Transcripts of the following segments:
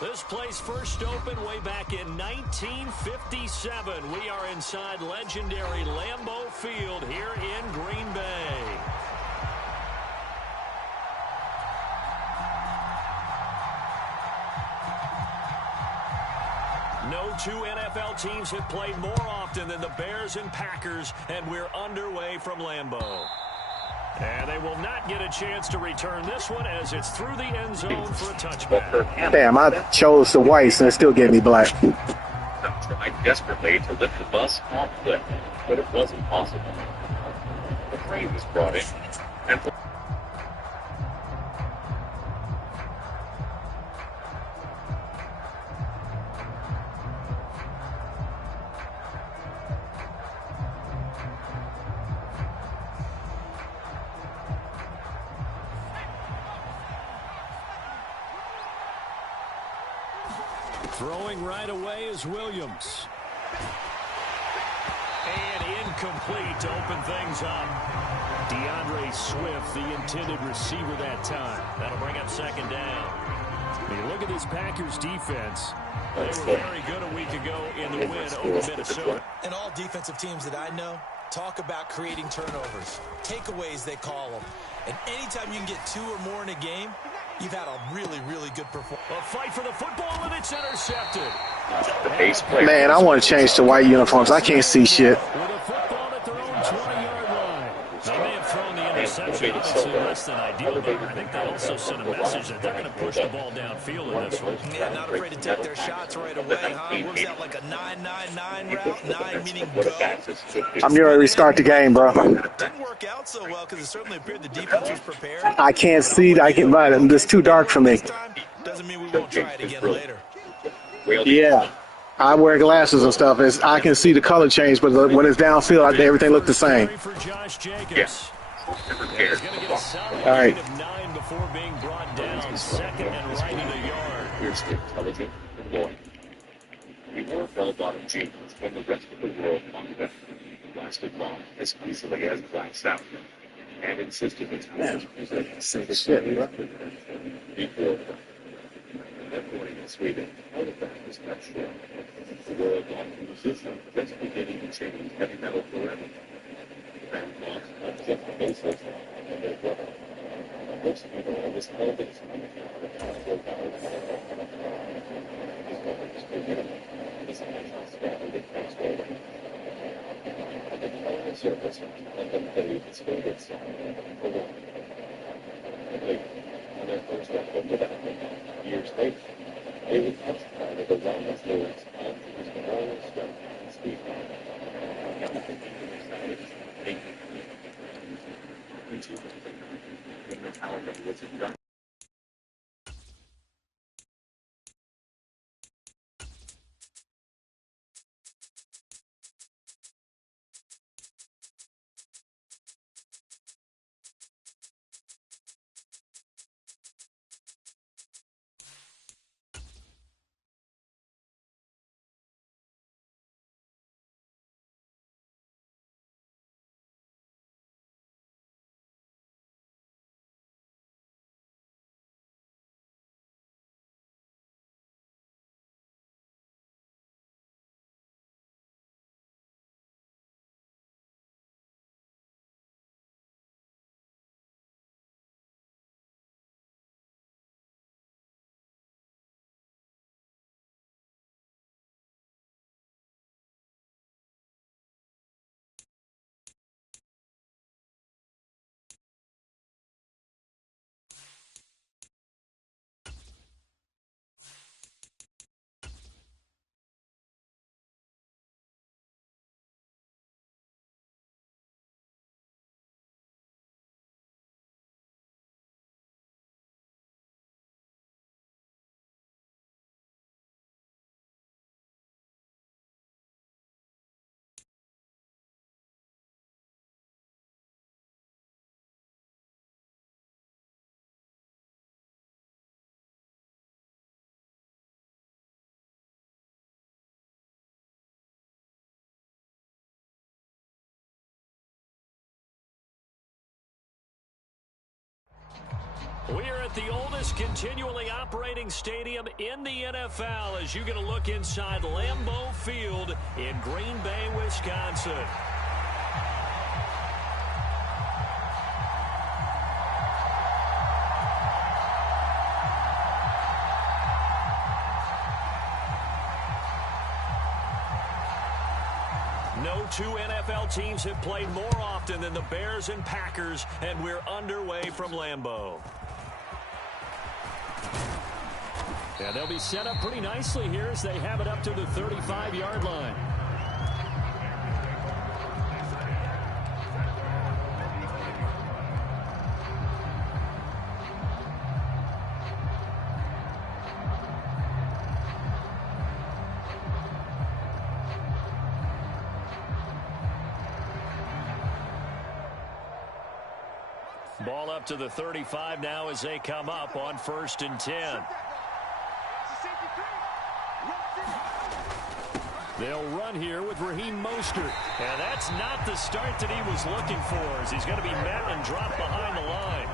This place first opened way back in 1957. We are inside legendary Lambeau Field here in Green Bay. No two NFL teams have played more often than the Bears and Packers, and we're underway from Lambeau. And they will not get a chance to return this one as it's through the end zone for a touchback. Damn, I chose the whites and it still gave me black. Tried desperately to lift the bus off cliff, but it wasn't possible. The crane was brought in, and throwing right away is Williams. And incomplete to open things up. DeAndre Swift, the intended receiver that time. That'll bring up second down. When you look at this Packers defense, they were very good a week ago in the win over Minnesota. And all defensive teams that I know talk about creating turnovers. Takeaways, they call them. And anytime you can get 2 or more in a game, you've had a really, really good performance. A fight for the football, and it's intercepted. Man, I want to change to white uniforms. I can't see shit. With a football at their own 20-yard line. They may have thrown the interception, obviously less than ideal, but I think they also sent a message that they're going to push the ball downfield in this one. Yeah, not afraid to take their shots right away, huh? Works out like a 9-9-9 route, 9 meaning go. I'm here to restart the game, bro. Didn't work out so well because it certainly appeared the defense was prepared. I can't see. It's too dark for me. Doesn't mean we won't try it again later. Yeah. I wear glasses and stuff. I can see the color change, but when it's downfield, everything look the same. Yes. All right. Before being brought down, second and right in the yard. Here's the intelligent Lloyd. We wore bell-bottom jeans when the rest of the world hung them. Lasted long as easily as black south, and insisted its house was a single shit. Before that morning in Sweden, all of that was cut short. The world long from the system just beginning to change heavy metal forever. And not just the basis of their brother. Most people always call this surface and then played his favorite song, Alone. And later, on their first record without him, years later, they would testify that the wildest lyrics and his moral strength and speed. We are at at the oldest continually operating stadium in the NFL as you get a look inside Lambeau Field in Green Bay, Wisconsin. No two NFL teams have played more often than the Bears and Packers, and we're underway from Lambeau. Yeah, they'll be set up pretty nicely here as they have it up to the 35-yard line. Ball up to the 35 now as they come up on 1st and 10. They'll run here with Raheem Mostert. And that's not the start that he was looking for as he's going to be met and dropped behind the line.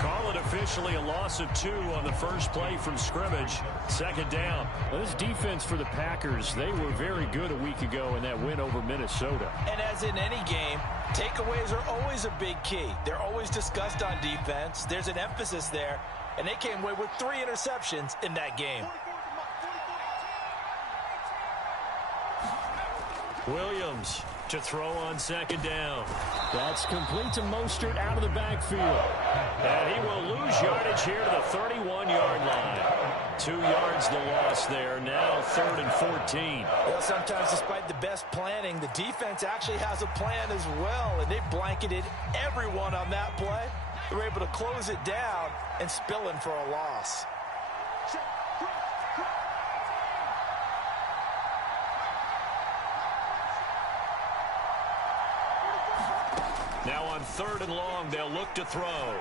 Call it officially a loss of 2 on the first play from scrimmage. 2nd down. Well, this defense for the Packers, they were very good a week ago in that win over Minnesota. And as in any game, takeaways are always a big key. They're always discussed on defense. There's an emphasis there, and they came away with 3 interceptions in that game. Williams to throw on 2nd down. That's complete to Mostert out of the backfield. And he will lose yardage here to the 31-yard line. 2 yards the loss there. Now 3rd and 14. Well, sometimes despite the best planning, the defense actually has a plan as well, and they blanketed everyone on that play. They were able to close it down and spill in for a loss. Now on 3rd and long, they'll look to throw.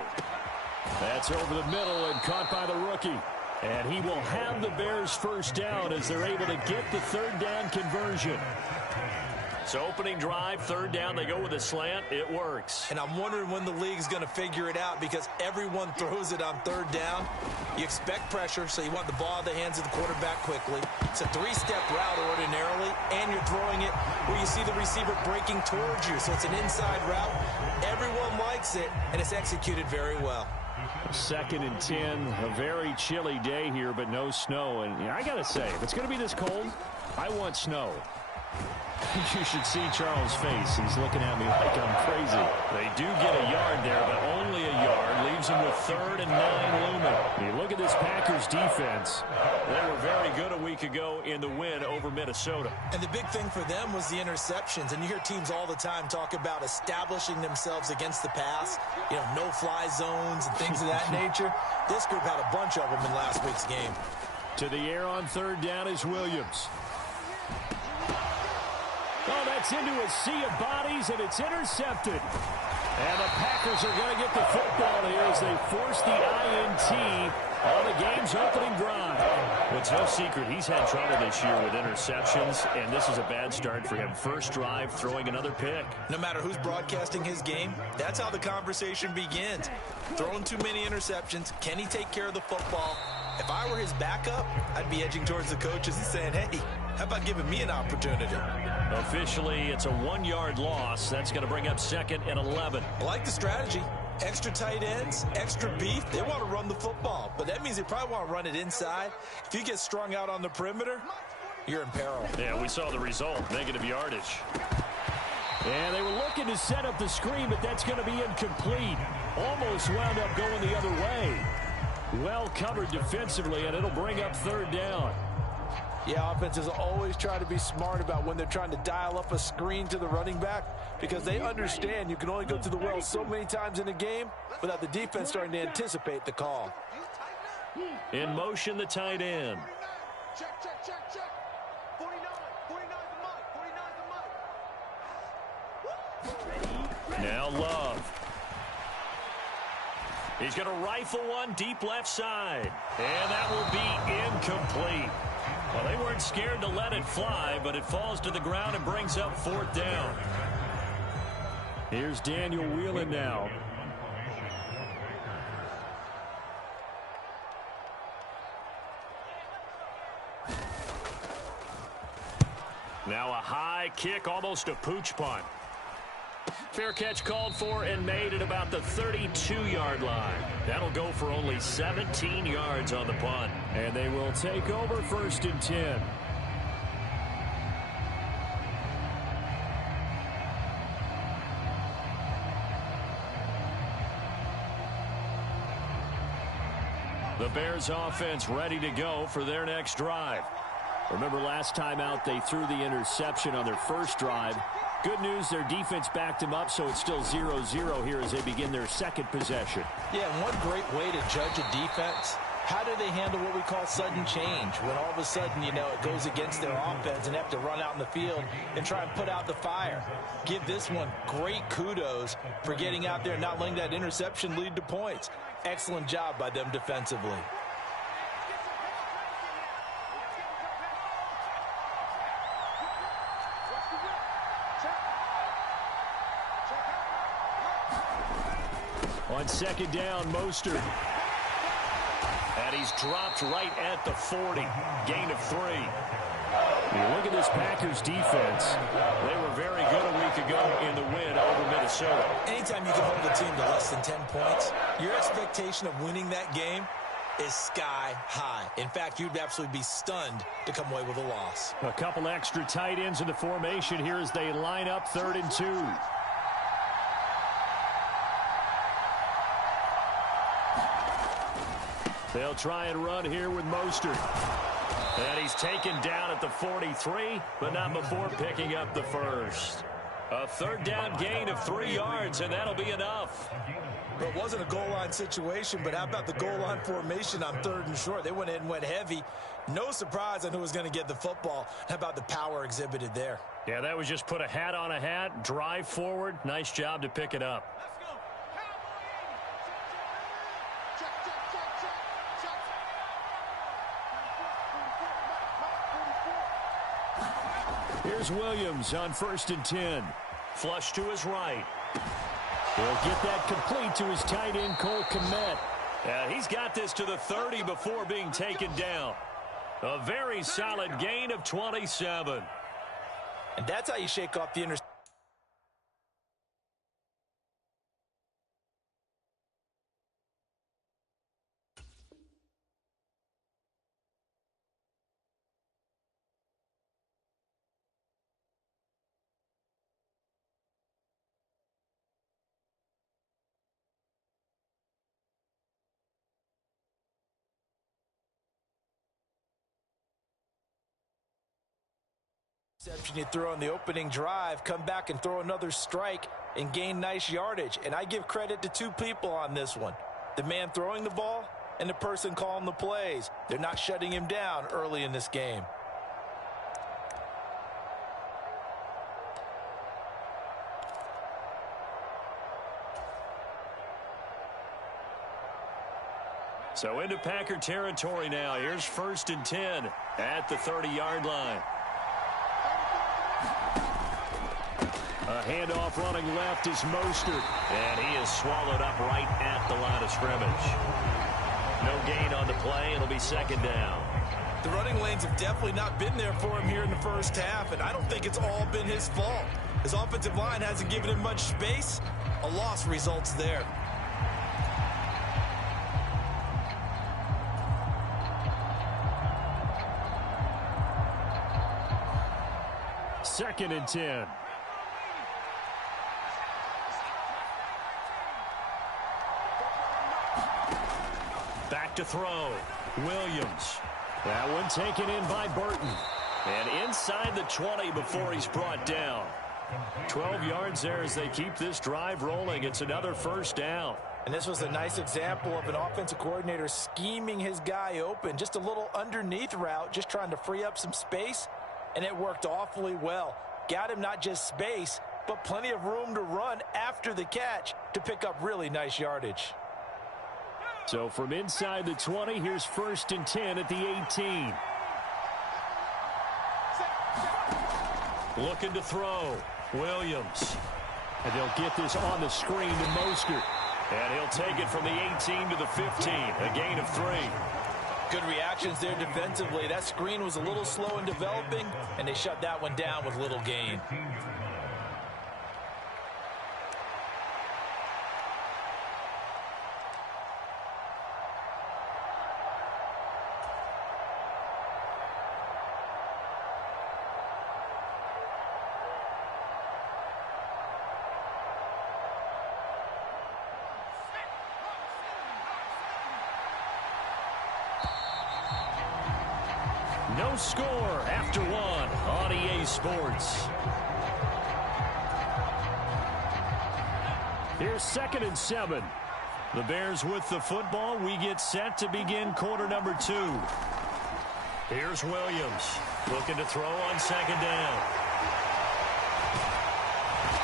That's over the middle and caught by the rookie. And he will have the Bears' 1st down as they're able to get the 3rd down conversion. So opening drive, 3rd down, they go with a slant. It works. And I'm wondering when the league's going to figure it out because everyone throws it on 3rd down. You expect pressure, so you want the ball in the hands of the quarterback quickly. It's a 3-step route ordinarily, and you're throwing it where you see the receiver breaking towards you. So it's an inside route. Everyone likes it, and it's executed very well. 2nd and 10, a very chilly day here, but no snow. And I got to say, if it's going to be this cold, I want snow. You should see Charles' face. He's looking at me like I'm crazy. They do get a yard there, but only a yard. Leaves him with 3rd and 9 looming. You look at this Packers defense. They were very good a week ago in the win over Minnesota. And the big thing for them was the interceptions. And you hear teams all the time talk about establishing themselves against the pass. You know, no-fly zones and things of that nature. This group had a bunch of them in last week's game. To the air on 3rd down is Williams. Oh, that's into a sea of bodies, and it's intercepted. And the Packers are going to get the football here as they force the INT on the game's opening drive. Well, it's no secret he's had trouble this year with interceptions, and this is a bad start for him. First drive, throwing another pick. No matter who's broadcasting his game, that's how the conversation begins. Throwing too many interceptions, can he take care of the football? If I were his backup, I'd be edging towards the coaches and saying, hey, how about giving me an opportunity? Officially, it's a 1-yard loss. That's going to bring up 2nd and 11. I like the strategy. Extra tight ends, extra beef. They want to run the football, but that means they probably want to run it inside. If you get strung out on the perimeter, you're in peril. Yeah, we saw the result, negative yardage. And they were looking to set up the screen, but that's going to be incomplete. Almost wound up going the other way. Well covered defensively, and it'll bring up 3rd down. Yeah, offenses always try to be smart about when they're trying to dial up a screen to the running back because they understand you can only go to the well so many times in a game without the defense starting to anticipate the call. In motion, the tight end. Check, check, check, check. 49 the mic. Now Love. He's going to rifle one deep left side. And that will be incomplete. Well, they weren't scared to let it fly, but it falls to the ground and brings up 4th down. Here's Daniel Whelan now. Now a high kick, almost a pooch punt. Fair catch called for and made at about the 32-yard line. That'll go for only 17 yards on the punt. And they will take over 1st and 10. The Bears offense ready to go for their next drive. Remember last time out they threw the interception on their first drive. Good news, their defense backed them up, so it's still 0-0 here as they begin their second possession. Yeah, and one great way to judge a defense, how do they handle what we call sudden change? When all of a sudden, you know, it goes against their offense and have to run out in the field and try and put out the fire. Give this one great kudos for getting out there and not letting that interception lead to points. Excellent job by them defensively. On 2nd down, Mostert. And he's dropped right at the 40. Gain of 3. You look at this Packers defense. They were very good a week ago in the win over Minnesota. Anytime you can hold a team to less than 10 points, your expectation of winning that game is sky high. In fact, you'd absolutely be stunned to come away with a loss. A couple extra tight ends in the formation here as they line up 3rd and 2. They'll try and run here with Mostert. And he's taken down at the 43, but not before picking up the first. A 3rd down gain of 3 yards, and that'll be enough. Well, it wasn't a goal line situation, but how about the goal line formation on 3rd and short? They went in and went heavy. No surprise on who was going to get the football. How about the power exhibited there? Yeah, that was just put a hat on a hat, drive forward. Nice job to pick it up. Here's Williams on 1st and 10. Flush to his right. He'll get that complete to his tight end, Cole Kmet. And he's got this to the 30 before being taken down. A very solid gain of 27. And that's how you shake off the interception. You throw on the opening drive, come back and throw another strike and gain nice yardage. And I give credit to 2 people on this one. The man throwing the ball and the person calling the plays. They're not shutting him down early in this game. So into Packer territory now. Here's 1st and 10 at the 30-yard line. A handoff running left is Mostert. And he is swallowed up right at the line of scrimmage. No gain on the play. It'll be 2nd down. The running lanes have definitely not been there for him here in the first half, and I don't think it's all been his fault. His offensive line hasn't given him much space. A loss results there. Second and 10. Back to throw. Williams. That one taken in by Burton. And inside the 20 before he's brought down. 12 yards there as they keep this drive rolling. It's another 1st down. And this was a nice example of an offensive coordinator scheming his guy open. Just a little underneath route, just trying to free up some space. And it worked awfully well. Got him not just space, but plenty of room to run after the catch to pick up really nice yardage. So from inside the 20, here's 1st and 10 at the 18. Looking to throw. Williams. And they'll get this on the screen to Mostert. And he'll take it from the 18 to the 15. A gain of 3. Good reactions there defensively. That screen was a little slow in developing, and they shut that one down with little gain. No score after one on EA Sports. Here's 2nd and 7. The Bears with the football. We get set to begin quarter number 2. Here's Williams looking to throw on 2nd down.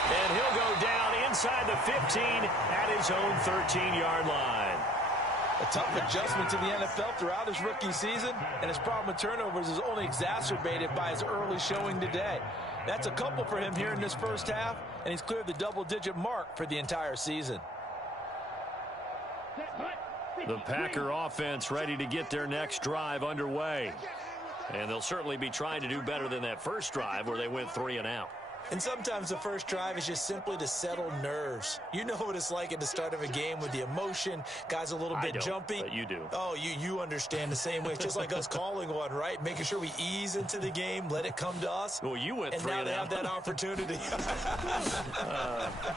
And he'll go down inside the 15 at his own 13-yard line. A tough adjustment to the NFL throughout his rookie season, and his problem with turnovers is only exacerbated by his early showing today. That's a couple for him here in this first half, and he's cleared the double-digit mark for the entire season. The Packer offense ready to get their next drive underway. And they'll certainly be trying to do better than that first drive where they went 3 and out. And sometimes the first drive is just simply to settle nerves. You know what it's like at the start of a game with the emotion. Guys a little bit jumpy. But you do. Oh, you understand the same way. It's just like us calling one, right? Making sure we ease into the game, let it come to us. Well, you went 3 and out. And now they have that opportunity.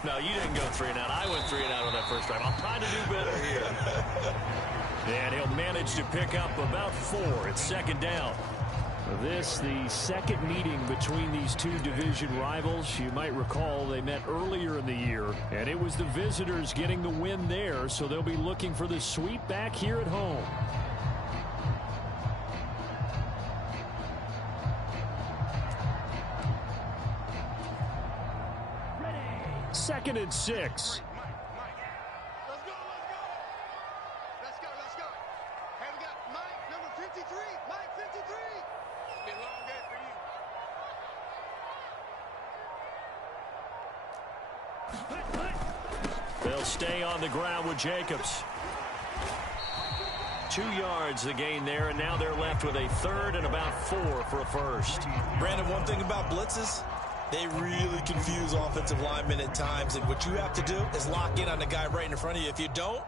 No, you didn't go 3 and out. I went 3 and out on that first drive. I'll try to do better here. And he'll manage to pick up about 4. It's 2nd down. This, the second meeting between these two division rivals. You might recall they met earlier in the year, and it was the visitors getting the win there, so they'll be looking for the sweep back here at home. Ready. 2nd and 6. They'll stay on the ground with Jacobs. 2 yards the gain there, and now they're left with a 3rd and about 4 for a first. Brandon, one thing about blitzes, they really confuse offensive linemen at times, and what you have to do is lock in on the guy right in front of you. If you don't,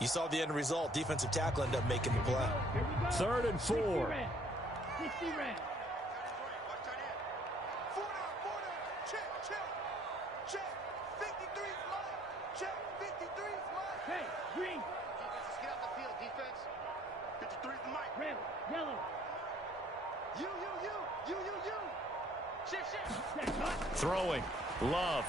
you saw the end result. Defensive tackle ended up making the play. 3rd and 4. Throwing. Love.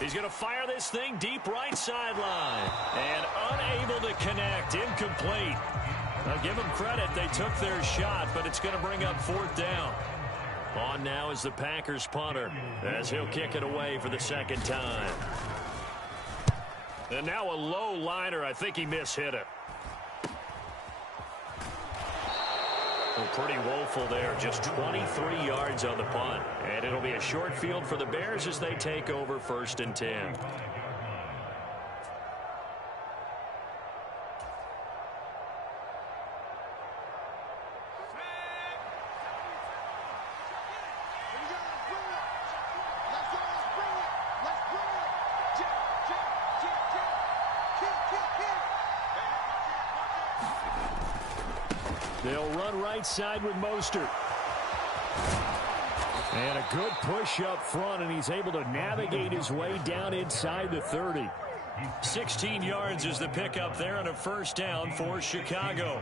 He's going to fire this thing deep right sideline. And unable to connect. Incomplete. Now give them credit. They took their shot, but it's going to bring up 4th down. On now is the Packers punter as he'll kick it away for the 2nd time. And now a low liner. I think he mishit it. Well, pretty woeful there. Just 23 yards on the punt. And it'll be a short field for the Bears as they take over 1st and 10. They'll run right side with Mostert. And a good push up front, and he's able to navigate his way down inside the 30. 16 yards is the pickup there and a 1st down for Chicago.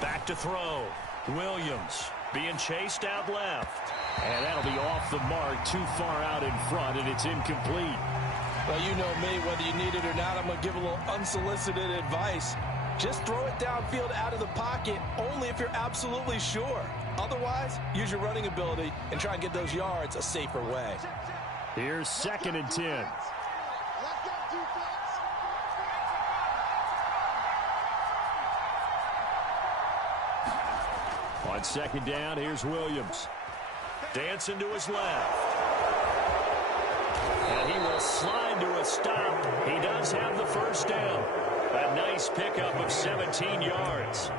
Back to throw. Williams being chased out left. And that'll be off the mark, too far out in front, and it's incomplete. Well, you know me, whether you need it or not, I'm going to give a little unsolicited advice. Just throw it downfield out of the pocket only if you're absolutely sure. Otherwise, use your running ability and try and get those yards a safer way. Here's 2nd and 10. On 2nd down, here's Williams. Dancing to his left. And He'll slide to a stop. He does have the first down. A nice pickup of 17 yards.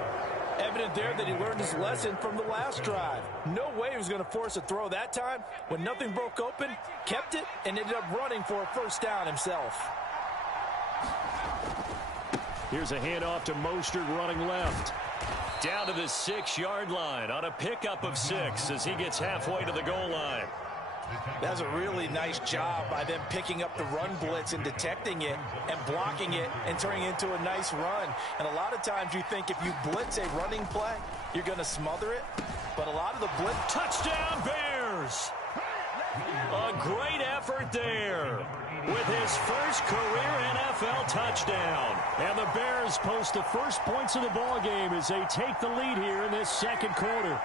Evident there that he learned his lesson from the last drive. No way he was going to force a throw that time. When nothing broke open, kept it, and ended up running for a first down himself. Here's a handoff to Mostert running left. Down to the 6-yard line on a pickup of 6 as he gets halfway to the goal line. That's a really nice job by them picking up the run blitz and detecting it and blocking it and turning it into a nice run. And a lot of times you think if you blitz a running play, you're going to smother it. But a lot of the blitz... Touchdown, Bears! A great effort there with his first career NFL touchdown. And the Bears post the first points of the ball game as they take the lead here in this second quarter.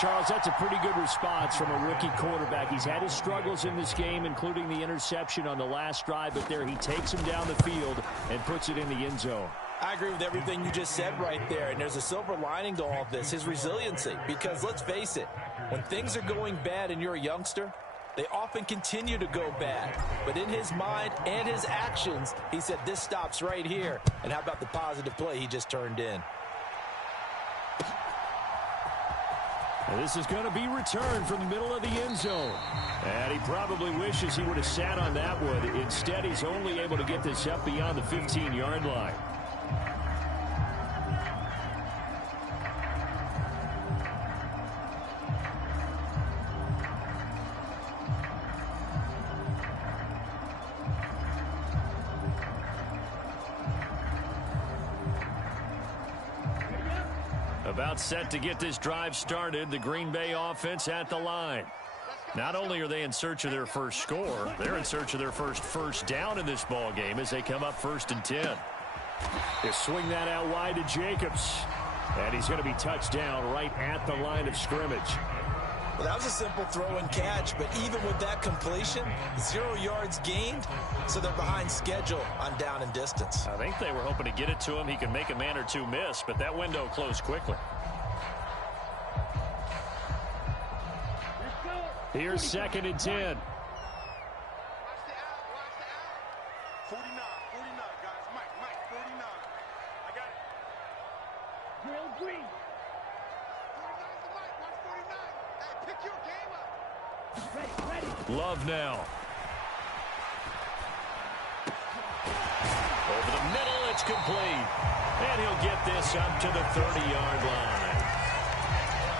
Charles, that's a pretty good response from a rookie quarterback. He's had his struggles in this game, including the interception on the last drive, but there he takes him down the field and puts it in the end zone. I agree with everything you just said right there, and there's a silver lining to all of this, his resiliency. Because let's face it, when things are going bad and you're a youngster, they often continue to go bad. But in his mind and his actions, he said, this stops right here. And how about the positive play he just turned in? And this is going to be returned from the middle of the end zone. And he probably wishes he would have sat on that one. Instead, he's only able to get this up beyond the 15-yard line. About set to get this drive started, the Green Bay offense at the line. Not only are they in search of their first score, they're in search of their first down in this ball game as they come up 1st and 10. They swing that out wide to Jacobs. And he's going to be touched down right at the line of scrimmage. Well, that was a simple throw and catch, but even with that completion, 0 yards gained, so they're behind schedule on down and distance. I think they were hoping to get it to him. He could make a man or two miss, but that window closed quickly. Here's 2nd and 10. Watch the out. 49, guys. Mike, 49. I got it. Drill green. 49 is the Mike. Watch 49. Hey, pick your game up. Ready. Love now. Over the middle, it's complete. And he'll get this up to the 30-yard line.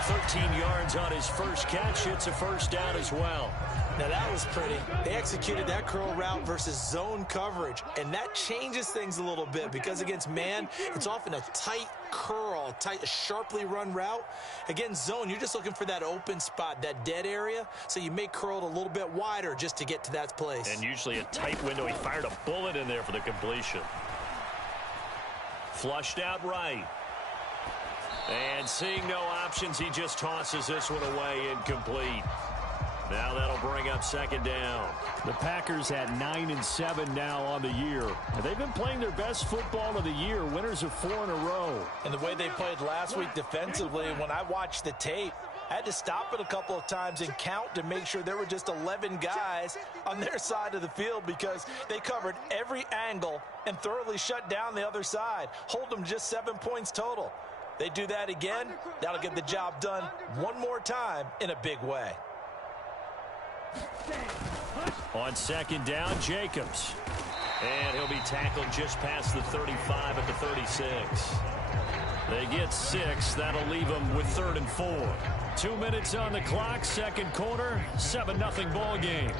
13 yards on his first catch. It's a first down as well. Now that was pretty. They executed that curl route versus zone coverage, and that changes things a little bit because against man, it's often a tight curl, tight, sharply run route. Against zone, you're just looking for that open spot, that dead area, so you may curl it a little bit wider just to get to that place. And usually a tight window. He fired a bullet in there for the completion. Flushed out right. And seeing no options, he just tosses this one away incomplete. Now that'll bring up 2nd down. The Packers at 9-7 now on the year. They've been playing their best football of the year. Winners of 4 in a row. And the way they played last week defensively, when I watched the tape, I had to stop it a couple of times and count to make sure there were just 11 guys on their side of the field because they covered every angle and thoroughly shut down the other side. Hold them just 7 points total. They do that again, that'll get the job done one more time in a big way. On 2nd down, Jacobs. And he'll be tackled just past the 35 at the 36. They get 6. That'll leave them with 3rd and 4. 2 minutes on the clock, second quarter, 7-0 ball game.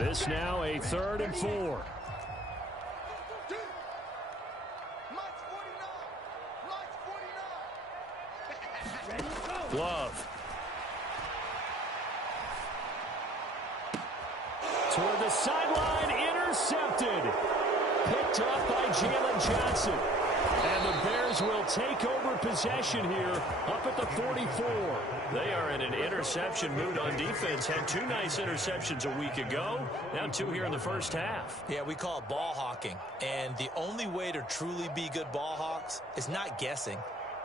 This now a 3rd and 4. Love. Toward the sideline, intercepted. Picked up by Jalen Johnson. And the Bears will take over possession here up at the 44. They are in an interception mood on defense. Had 2 nice interceptions a week ago. Now 2 here in the first half. Yeah, we call it ball hawking. And the only way to truly be good ball hawks is not guessing.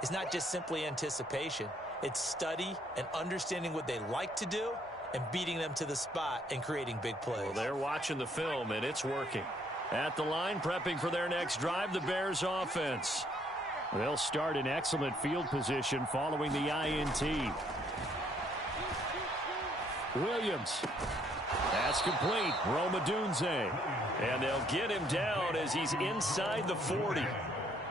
is not just simply anticipation. It's study and understanding what they like to do and beating them to the spot and creating big plays. Well, they're watching the film, and it's working. At the line, prepping for their next drive, the Bears offense. They'll start in excellent field position following the INT. Williams. That's complete. Rome Odunze. And they'll get him down as he's inside the 40.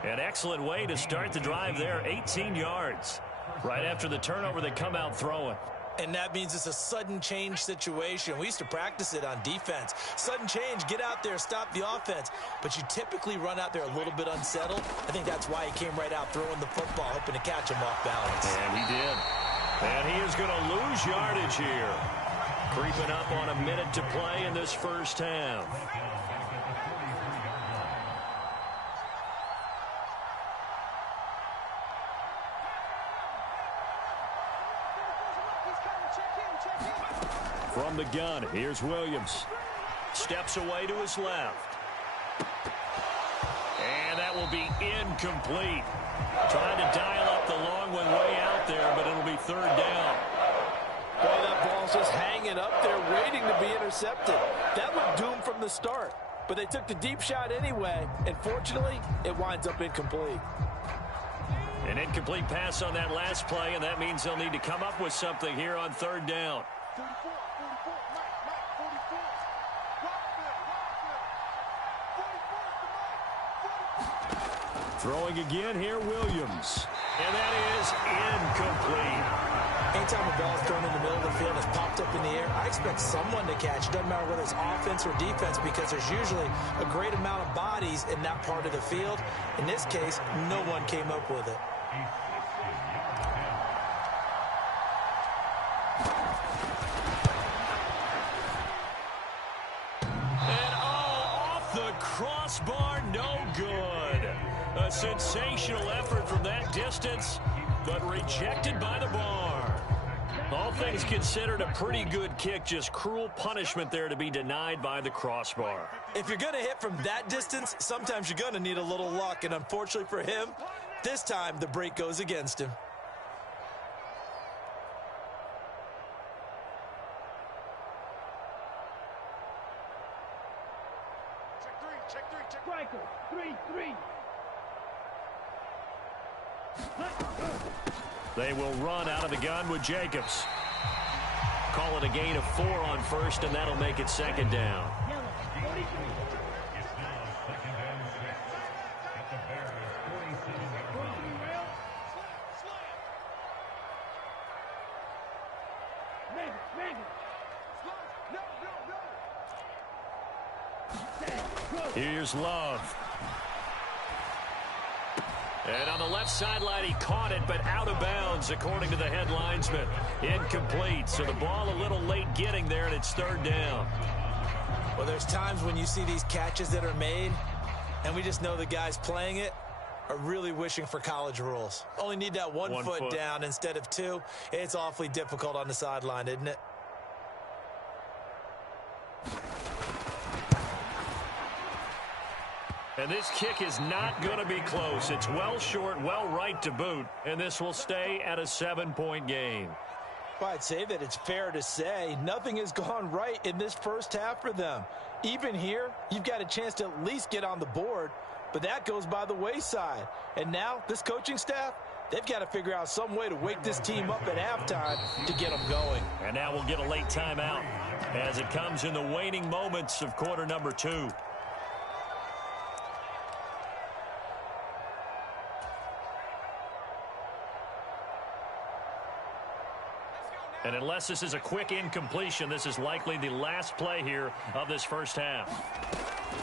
An excellent way to start the drive there, 18 yards. Right after the turnover, they come out throwing. And that means it's a sudden change situation. We used to practice it on defense. Sudden change, get out there, stop the offense. But you typically run out there a little bit unsettled. I think that's why he came right out throwing the football, hoping to catch him off balance. And he did. And he is going to lose yardage here. Creeping up on a minute to play in this first half. From the gun, here's Williams. Steps away to his left. And that will be incomplete. Trying to dial up the long one way out there, but it'll be third down. Boy, that ball's just hanging up there, waiting to be intercepted. That looked doomed from the start. But they took the deep shot anyway, and fortunately, it winds up incomplete. An incomplete pass on that last play, and that means they'll need to come up with something here on third down. 44, 44, Mike, 44. Rockville. Throwing again here, Williams. And that is incomplete. Anytime a ball is thrown in the middle of the field and is popped up in the air, I expect someone to catch. It doesn't matter whether it's offense or defense because there's usually a great amount of bodies in that part of the field. In this case, no one came up with it. Crossbar, no good. A sensational effort from that distance, but rejected by the bar. All things considered, a pretty good kick, just cruel punishment there to be denied by the crossbar. If you're going to hit from that distance, sometimes you're going to need a little luck, and unfortunately for him, this time the break goes against him. Striker, 3-3. They will run out of the gun with Jacobs. Call it a gain of 4 on first, and that'll make it second down. Here's Love. And on the left sideline, he caught it, but out of bounds, according to the head linesman. Incomplete, so the ball a little late getting there, and it's third down. Well, there's times when you see these catches that are made, and we just know the guys playing it are really wishing for college rules. Only need that one foot down instead of 2. It's awfully difficult on the sideline, isn't it? And this kick is not going to be close. It's well short, well right to boot, and this will stay at a 7-point game. Well, I'd say that it's fair to say nothing has gone right in this first half for them. Even here, you've got a chance to at least get on the board, but that goes by the wayside. And now, this coaching staff, they've got to figure out some way to wake this team up at halftime to get them going. And now we'll get a late timeout as it comes in the waning moments of quarter number 2. And unless this is a quick incompletion, this is likely the last play here of this first half.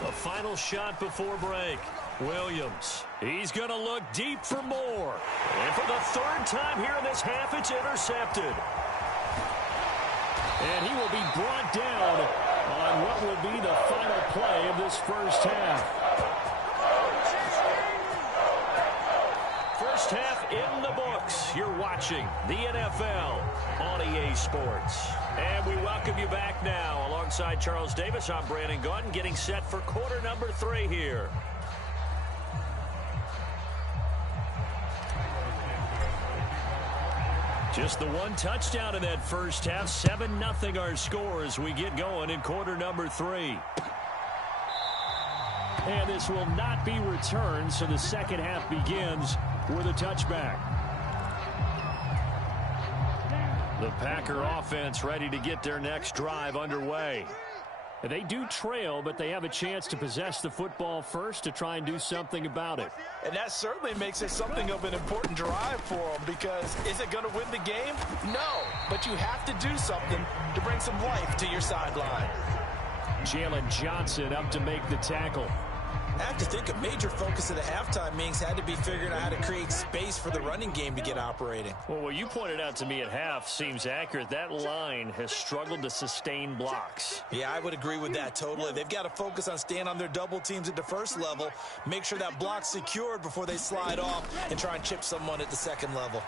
A final shot before break. Williams. He's going to look deep for more. And for the third time here in this half, it's intercepted. And he will be brought down on what will be the final play of this first half. First half in the books. You're watching the NFL on EA Sports. And we welcome you back now. Alongside Charles Davis, I'm Brandon Gaudin, getting set for quarter number 3 here. Just the one touchdown in that first half. 7-0 our score as we get going in quarter number 3. And this will not be returned, so the second half begins with a touchback. The Packer offense ready to get their next drive underway. They do trail, but they have a chance to possess the football first to try and do something about it. And that certainly makes it something of an important drive for them, because is it going to win the game? No, but you have to do something to bring some life to your sideline. Jalen Johnson up to make the tackle. I have to think a major focus of the halftime meetings had to be figuring out how to create space for the running game to get operating. Well, what you pointed out to me at half seems accurate. That line has struggled to sustain blocks. Yeah, I would agree with that totally. They've got to focus on staying on their double teams at the first level, make sure that block's secured before they slide off and try and chip someone at the second level.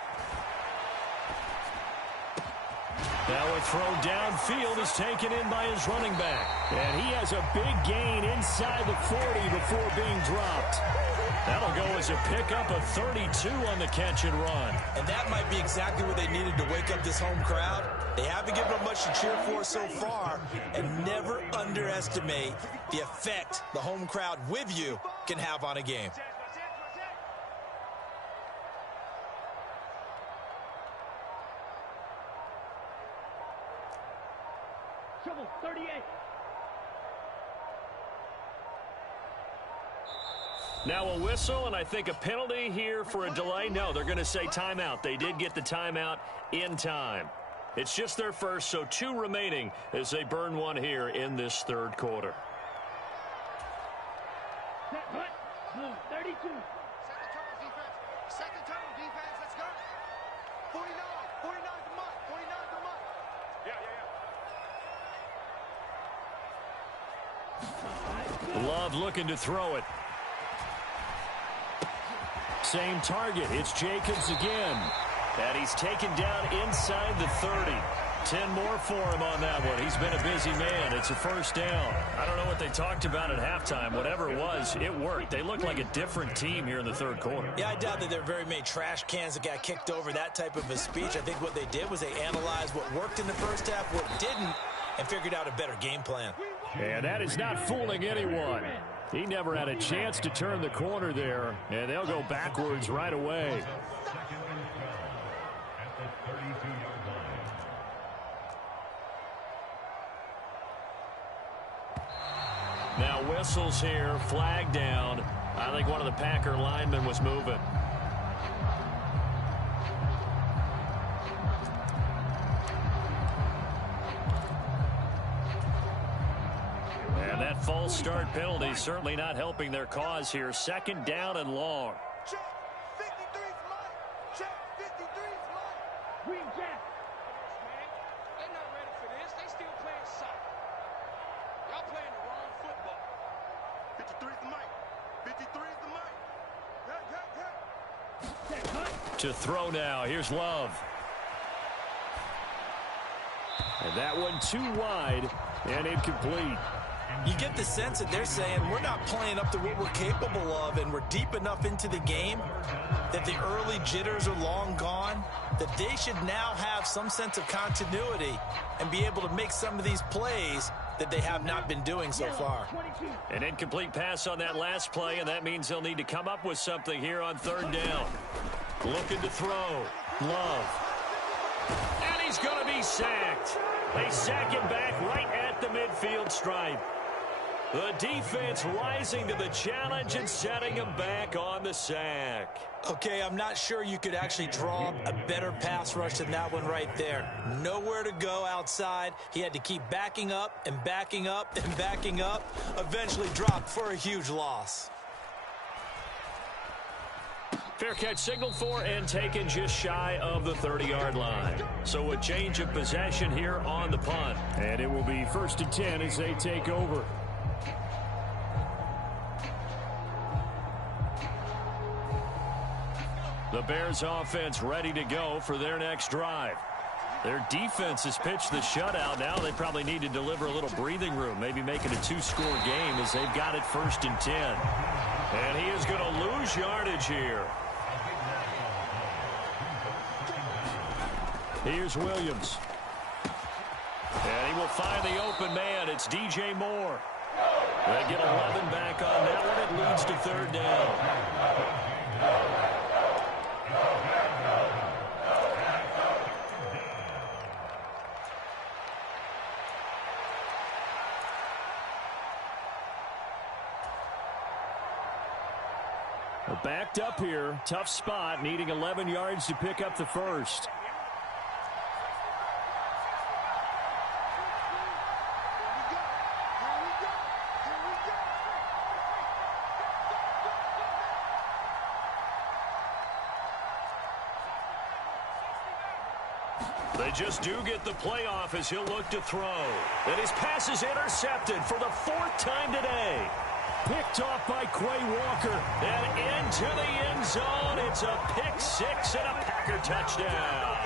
Now a throw downfield is taken in by his running back. And he has a big gain inside the 40 before being dropped. That'll go as a pickup of 32 on the catch and run. And that might be exactly what they needed to wake up this home crowd. They haven't given them much to cheer for so far. And never underestimate the effect the home crowd with you can have on a game. Trouble 38. Now a whistle, and I think a penalty here for a delay. No, they're going to say timeout. They did get the timeout in time. It's just their first, so 2 remaining as they burn one here in this third quarter. Set, hut, blue, 32. Second turn, defense. Let's go. 49. 49 to Mutt. 49 to Mutt. Yeah. Love looking to throw it. Same target. It's Jacobs again. And he's taken down inside the 30. 10 more for him on that one. He's been a busy man. It's a first down. I don't know what they talked about at halftime. Whatever it was, it worked. They look like a different team here in the third quarter. Yeah, I doubt that there are very many trash cans that got kicked over, that type of a speech. I think what they did was they analyzed what worked in the first half, what didn't, and figured out a better game plan. And that is not fooling anyone. He never had a chance to turn the corner there, and they'll go backwards right away. Now whistles here, flag down. I think one of the Packer linemen was moving. And that false start penalty certainly not helping their cause here. Second down and long. Check. 53's mine. Check. 53's mine. Green Jack. They're not ready for this. They still playing soccer. Y'all playing the wrong football. 53's the mic. 53's the mic. Set, hut. To throw now. Here's Love. And that one too wide and incomplete. You get the sense that they're saying we're not playing up to what we're capable of, and we're deep enough into the game that the early jitters are long gone, that they should now have some sense of continuity and be able to make some of these plays that they have not been doing so far. An incomplete pass on that last play, and that means they'll need to come up with something here on third down. Looking to throw. Love. And he's going to be sacked. They sack him back right at the midfield stripe. The defense rising to the challenge and setting him back on the sack. Okay, I'm not sure you could actually draw a better pass rush than that one right there. Nowhere to go outside. He had to keep backing up and backing up and backing up. Eventually dropped for a huge loss. Fair catch signaled for and taken just shy of the 30-yard line. So a change of possession here on the punt. And it will be 1st and 10 as they take over. The Bears offense ready to go for their next drive. Their defense has pitched the shutout. Now they probably need to deliver a little breathing room, maybe make it a 2-score game as they've got it 1st and 10. And he is going to lose yardage here. Here's Williams. And he will find the open man. It's DJ Moore. They get 11 back on that one. It leads to third down. They're backed up here. Tough spot, needing 11 yards to pick up the first. They just do get the playoff as he'll look to throw. And his pass is intercepted for the fourth time today. Picked off by Quay Walker. And into the end zone. It's a pick six and a Packer touchdown.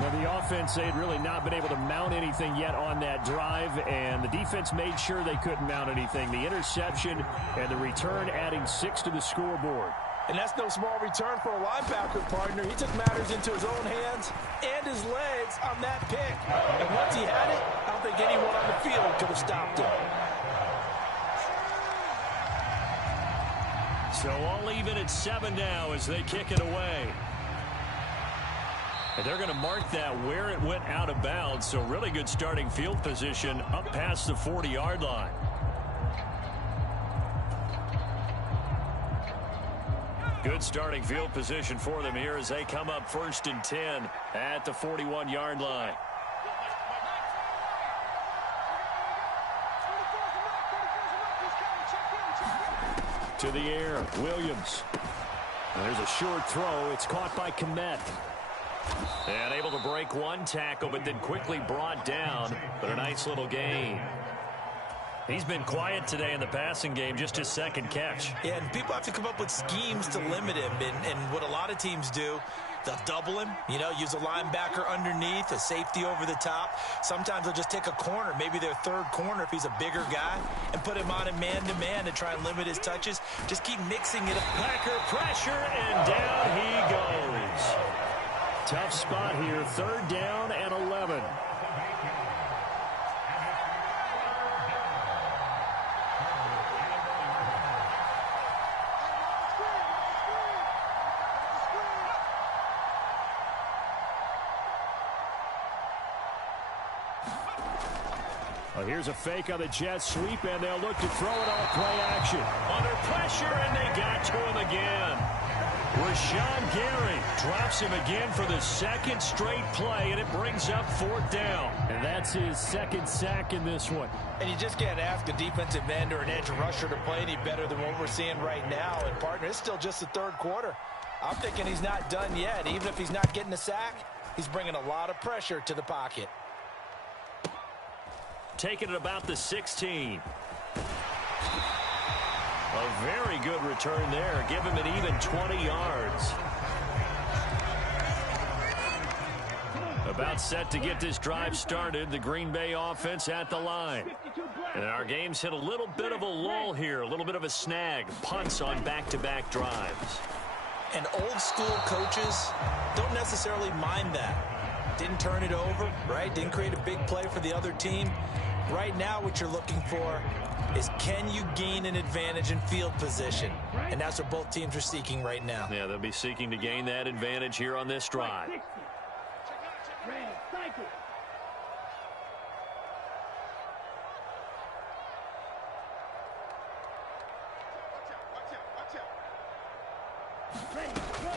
Now, the offense, they had really not been able to mount anything yet on that drive, and the defense made sure they couldn't mount anything. The interception and the return adding 6 to the scoreboard. And that's no small return for a linebacker partner. He took matters into his own hands and his legs on that pick. And once he had it, I don't think anyone on the field could have stopped him. So all even at 7 now as they kick it away. And they're going to mark that where it went out of bounds. So really good starting field position up past the 40-yard line. Good starting field position for them here as they come up 1st and 10 at the 41-yard line. To the air, Williams. And there's a short throw. It's caught by Kmet. And able to break one tackle, but then quickly brought down. But a nice little gain. He's been quiet today in the passing game, just his second catch. Yeah, and people have to come up with schemes to limit him. And what a lot of teams do, they'll double him, use a linebacker underneath, a safety over the top. Sometimes they'll just take a corner, maybe their third corner if he's a bigger guy, and put him on a man-to-man to try and limit his touches. Just keep mixing it up. Packer pressure, and down he goes. Tough spot here, 3rd down and 11. Well, here's a fake on the jet sweep, and they'll look to throw it off play action. Under pressure, and they got to him again. Rashawn Gary drops him again for the second straight play, and it brings up 4th down. And that's his second sack in this one. And you just can't ask a defensive end or an edge rusher to play any better than what we're seeing right now. And, partner, it's still just the 3rd quarter. I'm thinking he's not done yet. Even if he's not getting a sack, he's bringing a lot of pressure to the pocket. Taking it about the 16. A very good return there. Give him an even 20 yards. About set to get this drive started. The Green Bay offense at the line. And our game's hit a little bit of a lull here. A little bit of a snag. Punts on back-to-back drives. And old school coaches don't necessarily mind that. Didn't turn it over, right? Didn't create a big play for the other team. Right now what you're looking for is, can you gain an advantage in field position? And that's what both teams are seeking right now. Yeah, they'll be seeking to gain that advantage here on this drive.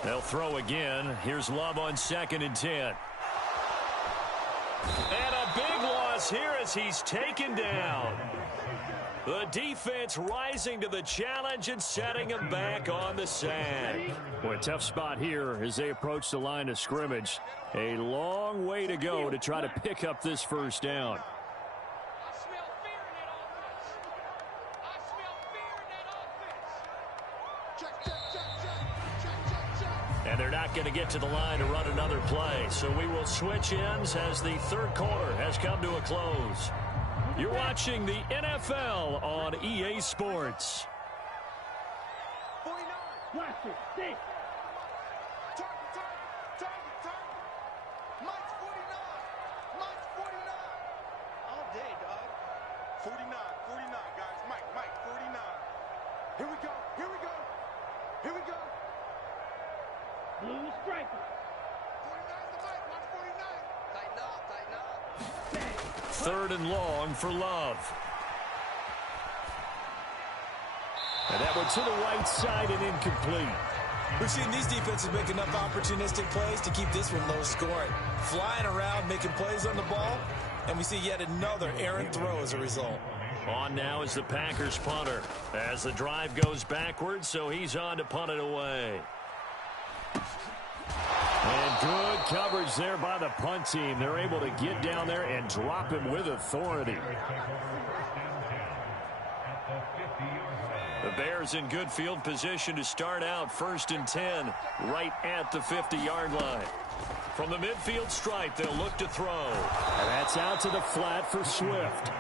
They'll throw again. Here's Love on 2nd and 10. And a big loss here as he's taken down. The defense rising to the challenge and setting him back on the sack. Boy, tough spot here as they approach the line of scrimmage. A long way to go to try to pick up this 1st down. And they're not going to get to the line to run another play. So we will switch ends as the 3rd quarter has come to a close. You're watching the NFL on EA Sports. 49. 49, 49, guys. Mike, 49. Here we go, here we go, here we go. Blue striker. 49's the Mike, watch 49. Tighten up, tighten up. Third and long for Love. And that one to the right side and incomplete. We've seen these defenses make enough opportunistic plays to keep this one low scoring. Flying around, making plays on the ball, and we see yet another errant throw as a result. On now is the Packers punter as the drive goes backwards, so he's on to punt it away. And good coverage there by the punt team. They're able to get down there and drop him with authority. The Bears in good field position to start out 1st and 10 right at the 50-yard line. From the midfield stripe, they'll look to throw. And that's out to the flat for Swift.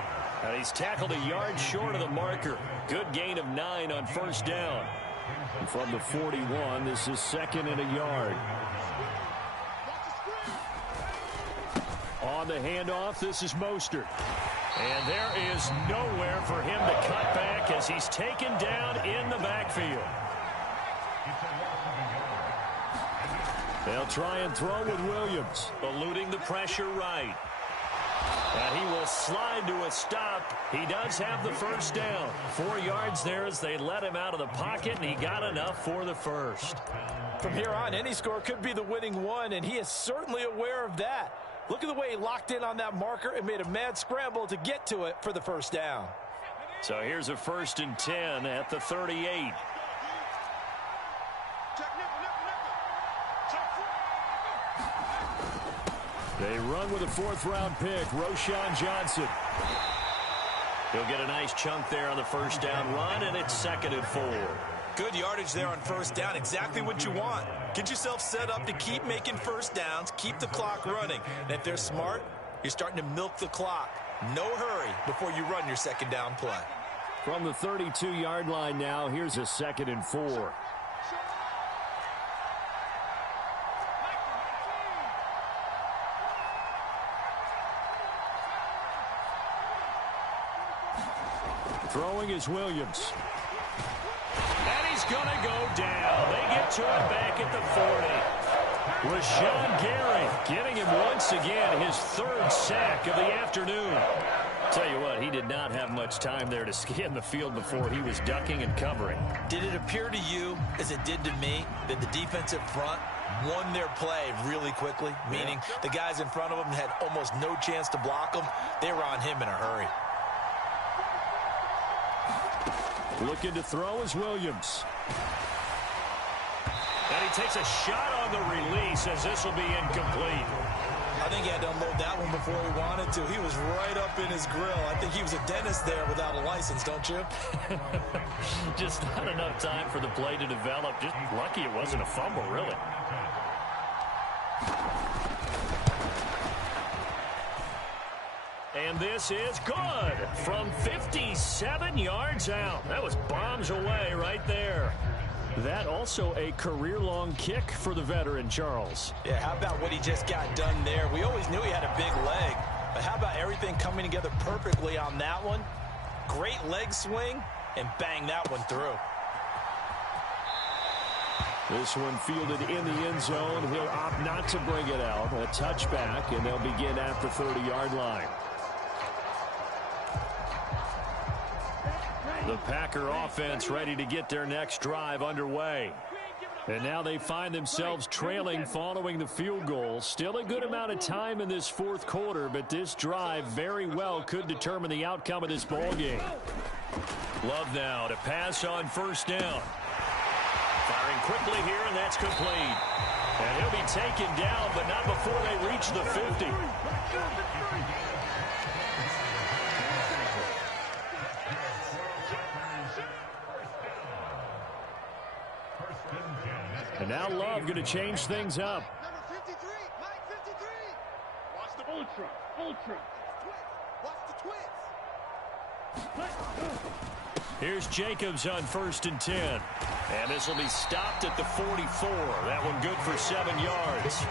And he's tackled a yard short of the marker. Good gain of 9 on 1st down. And from the 41, this is 2nd and a yard. On the handoff, this is Mostert. And there is nowhere for him to cut back as he's taken down in the backfield. They'll try and throw with Williams, eluding the pressure right. And he will slide to a stop. He does have the 1st down. 4 yards there as they let him out of the pocket, and he got enough for the 1st. From here on, any score could be the winning one, and he is certainly aware of that. Look at the way he locked in on that marker and made a mad scramble to get to it for the 1st down. So here's a 1st and 10 at the 38. They run with a 4th-round pick, Roschon Johnson. He'll get a nice chunk there on the 1st down run, and it's 2nd and 4. Good yardage there on 1st down, exactly what you want. Get yourself set up to keep making 1st downs, keep the clock running. And if they're smart, you're starting to milk the clock. No hurry before you run your 2nd down play. From the 32-yard line now, here's a 2nd and 4. Throwing is Williams. And he's going to go down. They get to it back at the 40. Rashawn Gary getting him once again his 3rd sack of the afternoon. Tell you what, he did not have much time there to scan the field before he was ducking and covering. Did it appear to you, as it did to me, that the defensive front won their play really quickly? Meaning the guys in front of them had almost no chance to block them. They were on him in a hurry. Looking to throw is Williams. And he takes a shot on the release as this will be incomplete. I think he had to unload that one before he wanted to. He was right up in his grill. I think he was a dentist there without a license, don't you? Just not enough time for the play to develop. Just lucky it wasn't a fumble, really. And this is good from 57 yards out. That was bombs away right there. That also a career-long kick for the veteran, Charles. Yeah, how about what he just got done there? We always knew he had a big leg, but how about everything coming together perfectly on that one? Great leg swing, and bang that one through. This one fielded in the end zone. He'll opt not to bring it out. A touchback, and they'll begin at the 30-yard line. The Packer offense ready to get their next drive underway. And now they find themselves trailing following the field goal. Still a good amount of time in this 4th quarter, but this drive very well could determine the outcome of this ball game. Love now to pass on 1st down. Firing quickly here, and that's complete. And he'll be taken down, but not before they reach the 50. And now Love going to change things up. Number 53, Mike 53. Watch the Ultra. Watch the twist. Here's Jacobs on 1st and 10. And this will be stopped at the 44. That one good for 7 yards.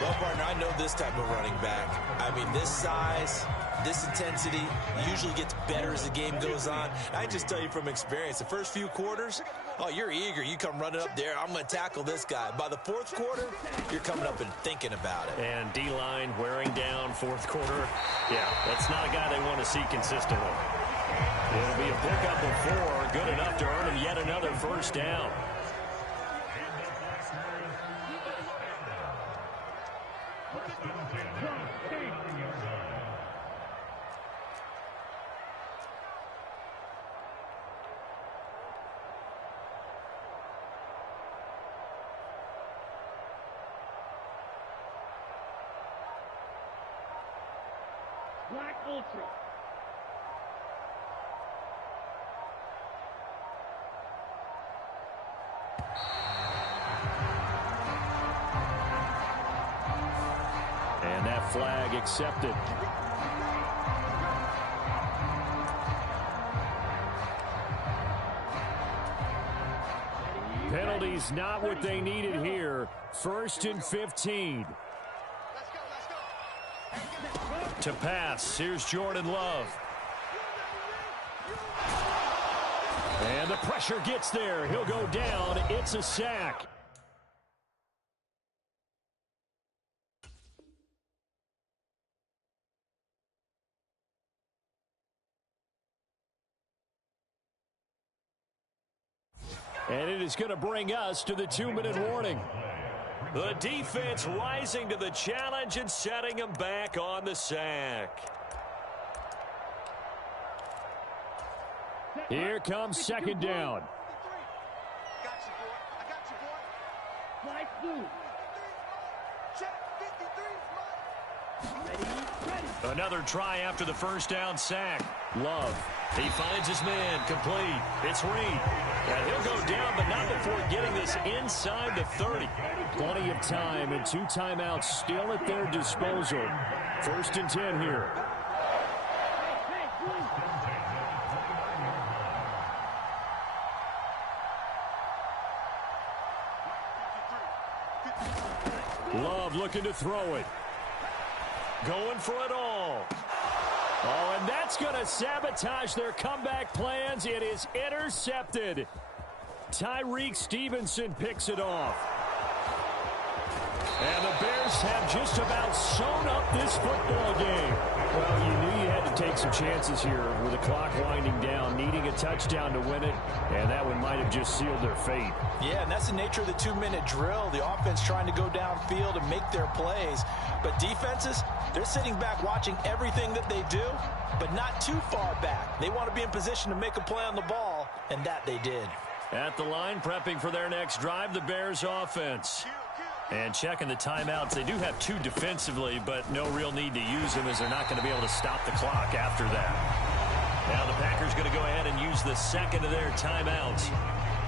Well, partner, I know this type of running back. I mean, this size, this intensity usually gets better as the game goes on. I just tell you from experience, the first few quarters, oh, you're eager. You come running up there, I'm going to tackle this guy. By the fourth quarter, you're coming up and thinking about it. And D-line wearing down fourth quarter. Yeah, that's not a guy they want to see consistently. It'll be a pickup of 4, good enough to earn him yet another first down. Black Ultra. And that flag accepted. Penalties not what they needed here. 1st and 15. To pass, here's Jordan Love. And the pressure gets there. He'll go down. It's a sack. And it is going to bring us to the 2-minute warning. The defense rising to the challenge and setting them back on the sack. Here comes 2nd down. Flag blue. Another try after the first down sack. Love. He finds his man. Complete. It's Reed. And he'll go down, but not before getting this inside the 30. Plenty of time and 2 timeouts still at their disposal. 1st and 10 here. Love looking to throw it. Going for it all. Oh, and that's going to sabotage their comeback plans. It is intercepted. Tyreek Stevenson picks it off. And the Bears have just about sewn up this football game. Well, you knew you had to take some chances here with the clock winding down, needing a touchdown to win it, and that one might have just sealed their fate. Yeah, and that's the nature of the 2-minute drill. The offense trying to go downfield and make their plays. But defenses, they're sitting back watching everything that they do, but not too far back. They want to be in position to make a play on the ball, and that they did. At the line, prepping for their next drive, the Bears offense. And checking the timeouts. They do have 2 defensively, but no real need to use them as they're not going to be able to stop the clock after that. Now the Packers going to go ahead and use the 2nd of their timeouts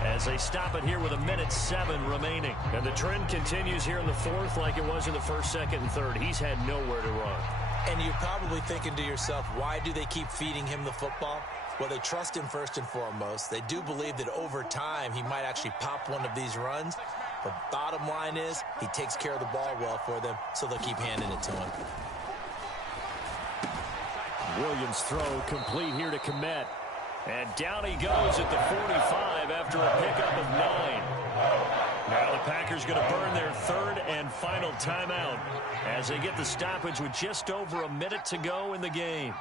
as they stop it here with 1:07 remaining. And the trend continues here in the 4th like it was in the 1st, 2nd, and 3rd. He's had nowhere to run. And you're probably thinking to yourself, why do they keep feeding him the football? Well, they trust him first and foremost. They do believe that over time he might actually pop one of these runs. But bottom line is he takes care of the ball well for them, so they'll keep handing it to him. Williams' throw complete here to Kmet. And down he goes at the 45 after a pickup of 9. Now the Packers going to burn their 3rd and final timeout as they get the stoppage with just over a minute to go in the game.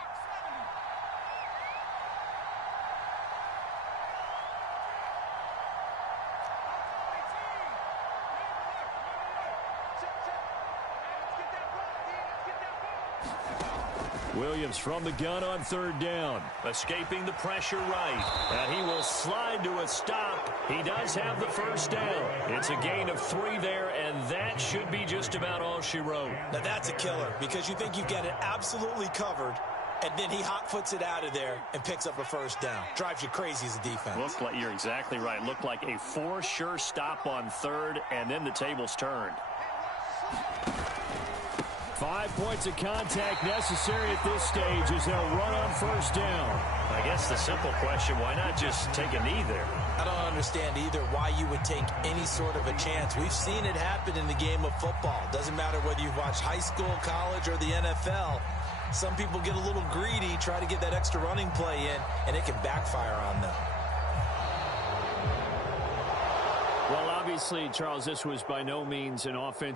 Williams from the gun on 3rd down. Escaping the pressure right. And he will slide to a stop. He does have the first down. It's a gain of 3 there, and that should be just about all she wrote. Now that's a killer because you think you've got it absolutely covered, and then he hot foots it out of there and picks up a first down. Drives you crazy as a defense. Looked like, you're exactly right. Looked like a for sure stop on 3rd, and then the tables turned. 5 points of contact necessary at this stage as they'll run on first down. I guess the simple question, why not just take a knee there? I don't understand either why you would take any sort of a chance. We've seen it happen in the game of football. Doesn't matter whether you've watched high school, college, or the NFL. Some people get a little greedy, try to get that extra running play in, and it can backfire on them. Well, obviously, Charles, this was by no means an offense.